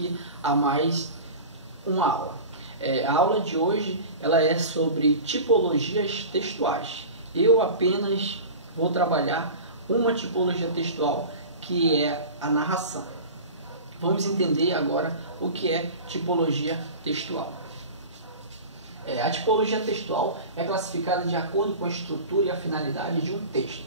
aqui a mais uma aula. A aula de hoje ela é sobre tipologias textuais. Eu apenas vou trabalhar uma tipologia textual, que é a narração. Vamos entender agora o que é tipologia textual. A tipologia textual é classificada de acordo com a estrutura e a finalidade de um texto.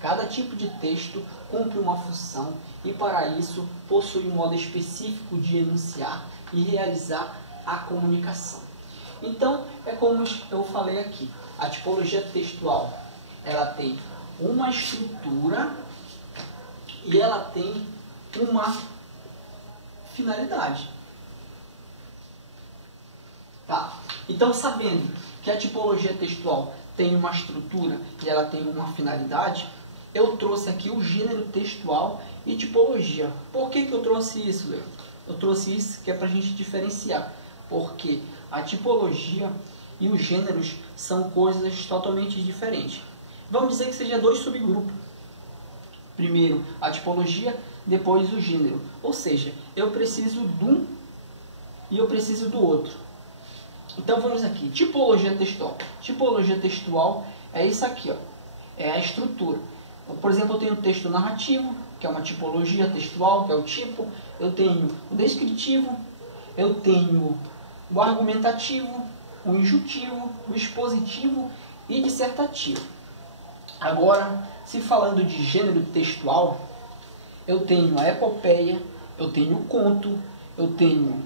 Cada tipo de texto cumpre uma função e, para isso, possui um modo específico de enunciar e realizar a comunicação. Então, é como eu falei aqui, a tipologia textual ela tem uma estrutura e ela tem uma finalidade. Tá? Então, sabendo que a tipologia textual tem uma estrutura e ela tem uma finalidade, eu trouxe aqui o gênero textual e tipologia. Por que eu trouxe isso, Leandro? Eu trouxe isso que é para a gente diferenciar, porque a tipologia e os gêneros são coisas totalmente diferentes. Vamos dizer que seja dois subgrupos. Primeiro a tipologia, depois o gênero. Ou seja, eu preciso de um e eu preciso do outro. Então vamos aqui, tipologia textual. Tipologia textual é isso aqui, ó. É a estrutura. Por exemplo, eu tenho o texto narrativo, que é uma tipologia textual, que é o tipo. Eu tenho o descritivo, eu tenho o argumentativo, o injuntivo, o expositivo e dissertativo. Agora, se falando de gênero textual, eu tenho a epopeia, eu tenho o conto, eu tenho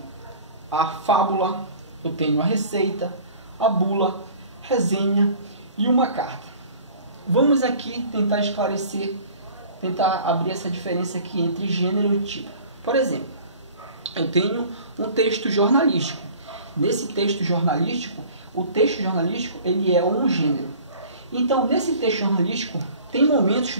a fábula, eu tenho a receita, a bula, resenha e uma carta. Vamos aqui tentar esclarecer, tentar abrir essa diferença aqui entre gênero e tipo. Por exemplo, eu tenho um texto jornalístico. Nesse texto jornalístico, o texto jornalístico ele é um gênero. Então, nesse texto jornalístico, tem momentos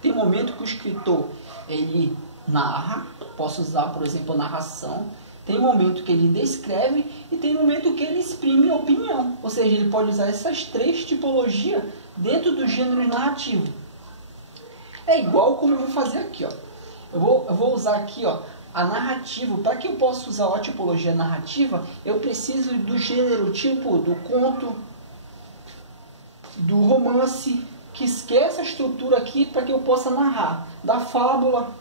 tem momento que o escritor ele narra, posso usar, por exemplo, a narração. Tem momento que ele descreve e tem momento que ele exprime opinião. Ou seja, ele pode usar essas três tipologias dentro do gênero narrativo. É igual como eu vou fazer aqui, ó. Eu vou usar aqui, ó, a narrativa. Para que eu possa usar a tipologia narrativa, eu preciso do gênero tipo do conto, do romance, que esquece a estrutura aqui para que eu possa narrar, da fábula,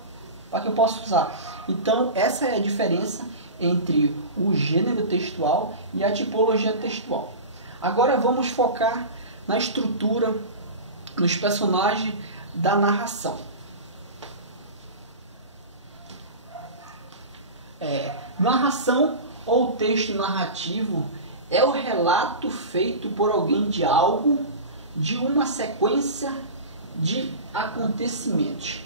para que eu possa usar. Então, essa é a diferença entre o gênero textual e a tipologia textual. Agora vamos focar na estrutura, nos personagens da narração. Narração ou texto narrativo é o relato feito por alguém de algo, de uma sequência de acontecimentos.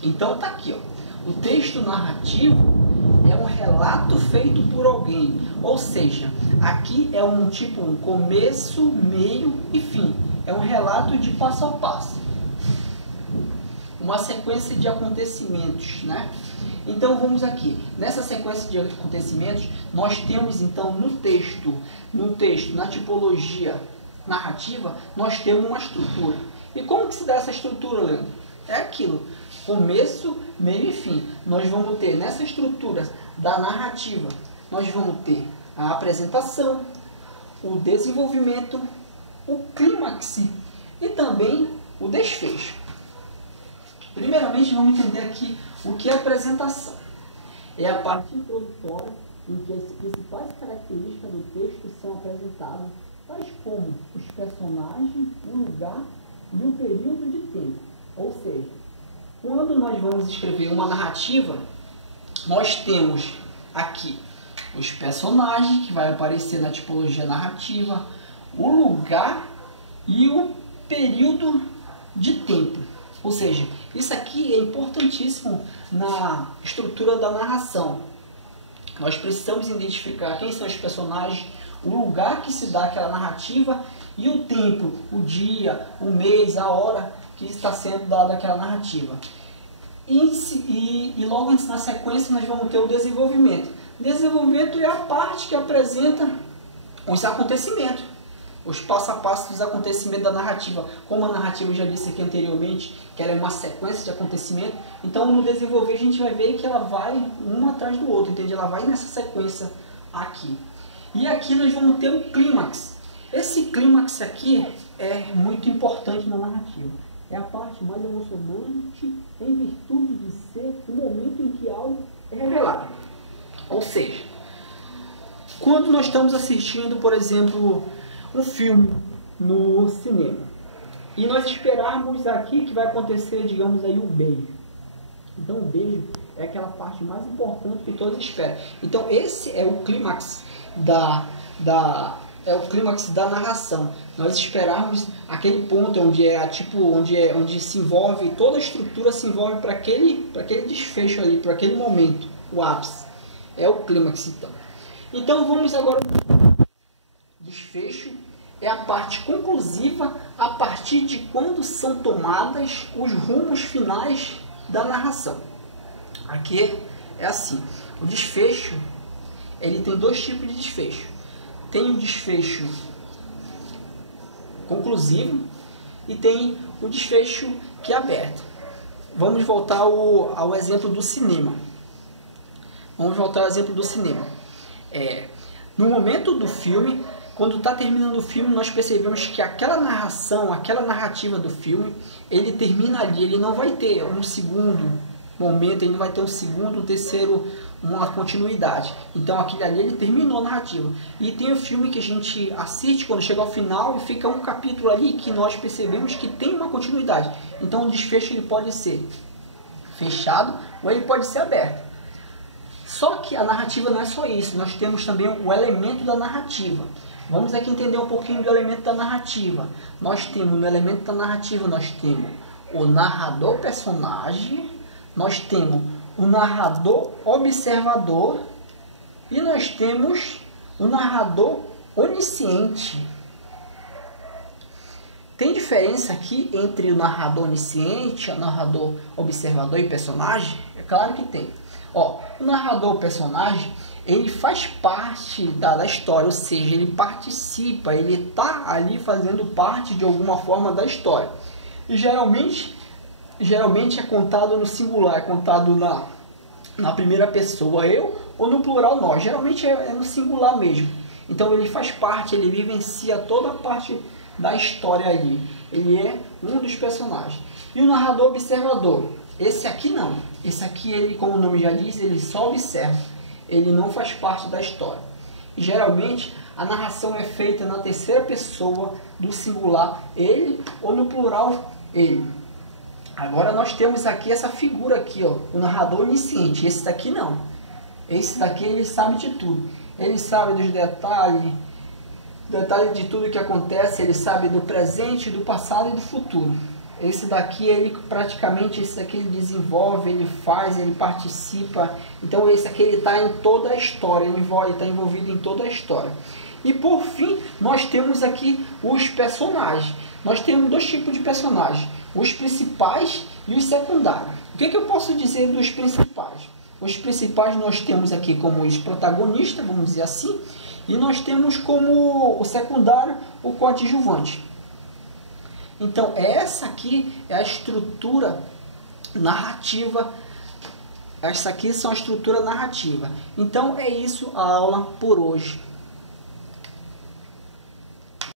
Então tá aqui, ó. O texto narrativo é um relato feito por alguém, ou seja, aqui é um tipo um começo, meio e fim. É um relato de passo a passo, uma sequência de acontecimentos, né? Então vamos aqui, nessa sequência de acontecimentos, nós temos então no texto, na tipologia narrativa, nós temos uma estrutura. E como que se dá essa estrutura, Leandro? É aquilo, começo, meio e fim. Nós vamos ter nessa estrutura da narrativa, nós vamos ter a apresentação, o desenvolvimento, o clímax e também o desfecho. Primeiramente, vamos entender aqui o que é apresentação. É a parte introdutória em que as principais características do texto são apresentadas, tais como os personagens, o lugar e o período de tempo. Ou seja, quando nós vamos escrever uma narrativa, nós temos aqui os personagens, que vai aparecer na tipologia narrativa, o lugar e o período de tempo. Ou seja, isso aqui é importantíssimo na estrutura da narração. Nós precisamos identificar quem são os personagens, o lugar que se dá aquela narrativa e o tempo, o dia, o mês, a hora que está sendo dada aquela narrativa. E logo na sequência nós vamos ter o desenvolvimento. Desenvolvimento é a parte que apresenta os acontecimentos. os passo a passo dos acontecimentos da narrativa. Como a narrativa eu já disse aqui anteriormente, que ela é uma sequência de acontecimentos, então no desenvolver a gente vai ver que ela vai um atrás do outro, entende? Ela vai nessa sequência aqui. E aqui nós vamos ter o clímax. Esse clímax aqui é muito importante na narrativa. É a parte mais emocionante em virtude de ser o momento em que algo é revelado. Ou seja, quando nós estamos assistindo, por exemplo, um filme no cinema, e nós esperarmos aqui que vai acontecer, digamos aí, um beijo. Então o beijo é aquela parte mais importante que todos esperam. Então esse é o clímax o clímax da narração. Nós esperarmos aquele ponto onde se envolve, toda a estrutura se envolve para aquele desfecho ali, para aquele momento, o ápice. É o clímax então. Então vamos agora. Desfecho é a parte conclusiva a partir de quando são tomadas os rumos finais da narração. Aqui é assim. O desfecho, ele tem dois tipos de desfecho. Tem o desfecho conclusivo e tem o desfecho que é aberto. Vamos voltar ao exemplo do cinema. No momento do filme, quando está terminando o filme, nós percebemos que aquela narração, aquela narrativa do filme, ele termina ali, ele não vai ter um segundo momento, ele não vai ter um segundo, um terceiro, uma continuidade. Então aquele ali, ele terminou a narrativa. E tem o filme que a gente assiste quando chega ao final e fica um capítulo ali que nós percebemos que tem uma continuidade. Então o desfecho ele pode ser fechado ou ele pode ser aberto. Só que a narrativa não é só isso, nós temos também o elemento da narrativa. Vamos aqui entender um pouquinho do elemento da narrativa. Nós temos no elemento da narrativa, nós temos o narrador personagem, nós temos o narrador observador e nós temos o narrador onisciente. Tem diferença aqui entre o narrador onisciente, o narrador observador e personagem? É claro que tem. O narrador personagem, ele faz parte da história, ou seja, ele participa, ele está ali fazendo parte de alguma forma da história. E geralmente é contado no singular, é contado na primeira pessoa, eu, ou no plural, nós. Geralmente é no singular mesmo. Então ele faz parte, ele vivencia toda a parte da história ali. Ele é um dos personagens. E o narrador observador, esse aqui não. Esse aqui, ele, como o nome já diz, ele só observa. Ele não faz parte da história. E geralmente a narração é feita na terceira pessoa do singular, ele, ou no plural, ele. Agora nós temos aqui essa figura aqui, o narrador onisciente. Esse daqui não. Esse daqui ele sabe de tudo. Ele sabe dos detalhes de tudo que acontece, ele sabe do presente, do passado e do futuro. Esse daqui, ele desenvolve, ele faz, ele participa. Então esse aqui ele está em toda a história, ele está envolvido em toda a história. E por fim, nós temos aqui os personagens. Nós temos dois tipos de personagens, os principais e os secundários. O que eu posso dizer dos principais? Os principais nós temos aqui como os protagonistas, vamos dizer assim, e nós temos como o secundário o coadjuvante. Então, essa aqui é a estrutura narrativa. Essa aqui são a estrutura narrativa. Então, é isso a aula por hoje.